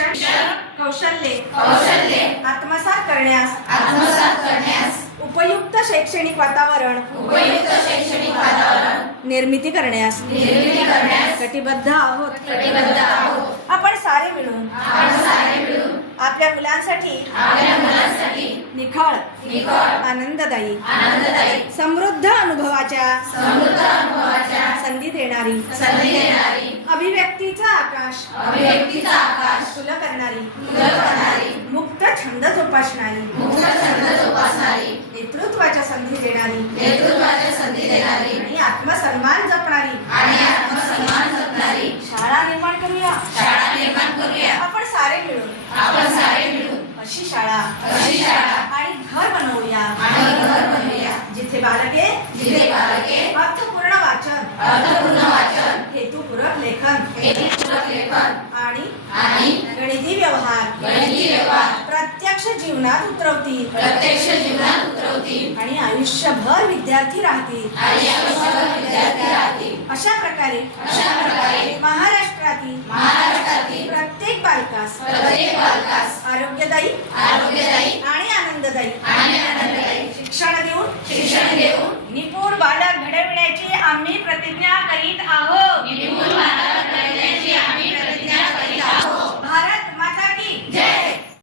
शिक्षण कौशल्ये. कौशल्ये. आत्मसात करण्यास. आत्मसात करण्यास. उपयुक्त शैक्षणिक वातावरण. उपयुक्त शैक्षणिक वातावरण. निर्मिती करण्यास. निर्मिती करण्यास. कटिबद्ध आहोत. कटिबद्ध आहोत. आपण सारे मिळून. आपण सारे मिळून. आपल्या मुलांसाठी. आपल्या मुलांसाठी. निखळ. निखळ. आनंददायी. आनंददायी. समृद्ध अनुभवाच्या. समृद्ध अनुभवाच्या. संधी देणारी. संधी देणारी. अभिव्यक्तीचा आकाश. अभिव्यक्तीचा आकाश. खुलं करणारी. खुलं करणारी. मुक्त छंद जोपासणारी. मुक्त छंद जोपासणारी. नेतृत्वाच्या संधी देणारी. नेतृत्वाच्या संधी देणारी. आणि आत्मसन्मान जपणारी. आणि आत्मसन्मान जपणारी. शाळा निर्माण करूया. शाळा निर्माण करूया. आपण सारे मिळून. आपण सारे मिळून. अशी शाळा. अशी शाळा. आणि घर बनवूया. आणि घर बनवूया. जिथे बालके जिथे बालके अर्थपूर्ण वाचन. हेतुपूरक लेखन आणि गणिती व्यवहार. गणिती व्यवहार. प्रत्यक्ष जीवनात उतरवतील. प्रत्यक्ष जीवनात उतरवतील. आणि आयुष्यभर विद्यार्थी राहतील. आयुष्यभर विद्यार्थी राहतील. अशा प्रकारे अशा प्रकारे महाराष्ट्रातील महाराष्ट्रातील प्रत्येक बालकास प्रत्येक बालकास आरोग्यदायी आरोग्यदायी आणि आनंददायी आणि आनंददायी शिक्षण देऊन शिक्षण देऊन निपुण बालक घडविण्याची आम्ही प्रतिज्ञा करीत आहोत.